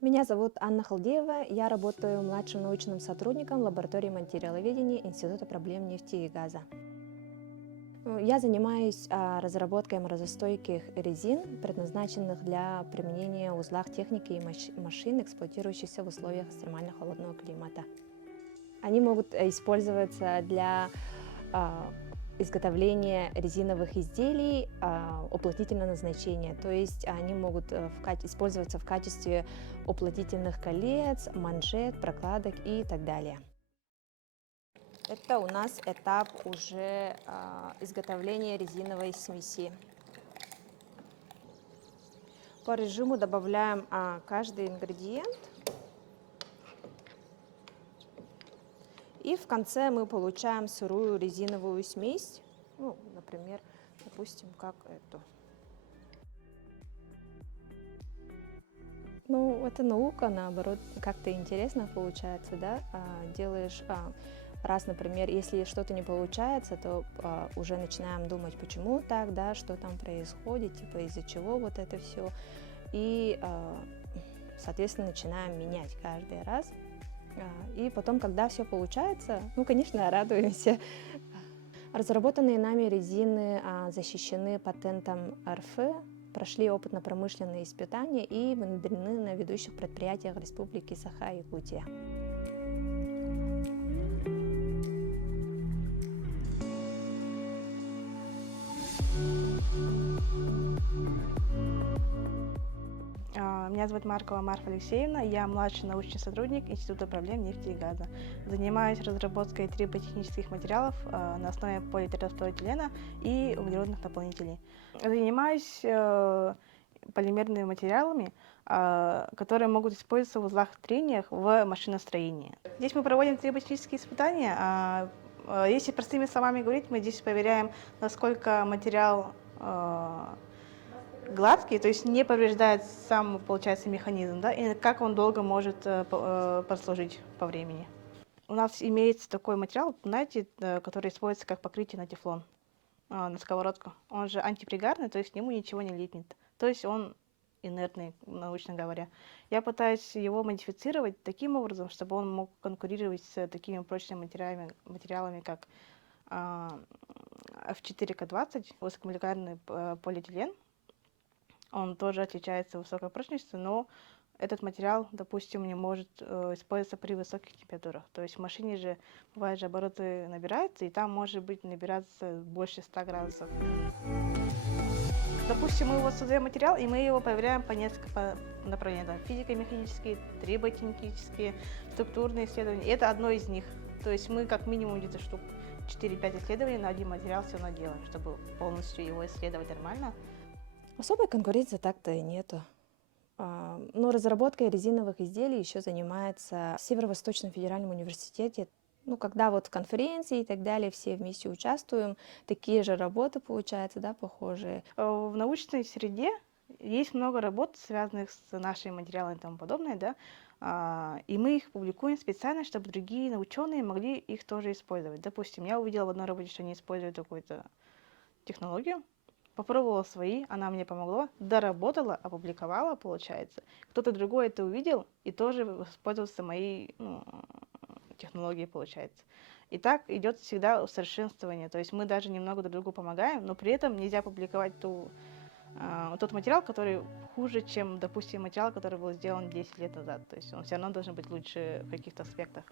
Меня зовут Анна Халдеева, я работаю младшим научным сотрудником лаборатории материаловедения Института проблем нефти и газа. Я занимаюсь разработкой морозостойких резин, предназначенных для применения в узлах техники и машин, эксплуатирующихся в условиях экстремально холодного климата. Они могут использоваться для изготовления резиновых изделий уплотнительного назначения, то есть они могут использоваться в качестве уплотнительных колец, манжет, прокладок и так далее. Это у нас этап уже изготовления резиновой смеси. По режиму добавляем каждый ингредиент. И в конце мы получаем сырую резиновую смесь, ну, например, допустим, как эту. Ну, это наука, наоборот, как-то интересно получается, да, делаешь, раз, например, если что-то не получается, то уже начинаем думать, почему так, да, что там происходит, типа из-за чего вот это все, и, соответственно, начинаем менять каждый раз. И потом, когда все получается, ну, конечно, радуемся. Разработанные нами резины защищены патентом РФ, прошли опытно-промышленные испытания и внедрены на ведущих предприятиях Республики Саха-Якутия. Меня зовут Маркова Марфа Алексеевна, я младший научный сотрудник Института проблем нефти и газа. Занимаюсь разработкой триботехнических материалов на основе полиэтиленового и углеродных наполнителей. Занимаюсь полимерными материалами, которые могут использоваться в узлах трениях в машиностроении. Здесь мы проводим триботехнические испытания. Если простыми словами говорить, мы здесь проверяем, насколько материал гладкий, то есть не повреждает сам, получается, механизм, да, и как он долго может прослужить по времени. У нас имеется такой материал, знаете, который используется как покрытие на тефлон, на сковородку. Он же антипригарный, то есть к нему ничего не липнет. То есть он инертный, научно говоря. Я пытаюсь его модифицировать таким образом, чтобы он мог конкурировать с такими прочными материалами как F4K20, высокомолекулярный полиэтилен. Он тоже отличается высокой прочностью, но этот материал, допустим, не может использоваться при высоких температурах. То есть в машине же, бывает же, обороты набираются, и там может быть набираться больше 100 градусов. Допустим, мы вот создаем материал, и мы его проверяем по несколько направлениям. Физико-механические, триботехнические, структурные исследования. И это одно из них. То есть мы как минимум где-то штук 4-5 исследований на один материал все равно делаем, чтобы полностью его исследовать нормально. Особой конкуренции так-то и нету. Но разработкой резиновых изделий еще занимается в Северо-Восточном федеральном университете. Ну, когда вот конференции и так далее, все вместе участвуем, такие же работы получаются, да, похожие. В научной среде есть много работ, связанных с нашими материалами и тому подобное, да, и мы их публикуем специально, чтобы другие ученые могли их тоже использовать. Допустим, я увидела в одной работе, что они используют какую-то технологию, попробовала свои, она мне помогла, доработала, опубликовала, получается. Кто-то другой это увидел и тоже воспользовался моей технологией, получается. И так идет всегда усовершенствование. То есть мы даже немного друг другу помогаем, но при этом нельзя публиковать тот материал, который хуже, чем, допустим, материал, который был сделан 10 лет назад. То есть он все равно должен быть лучше в каких-то аспектах.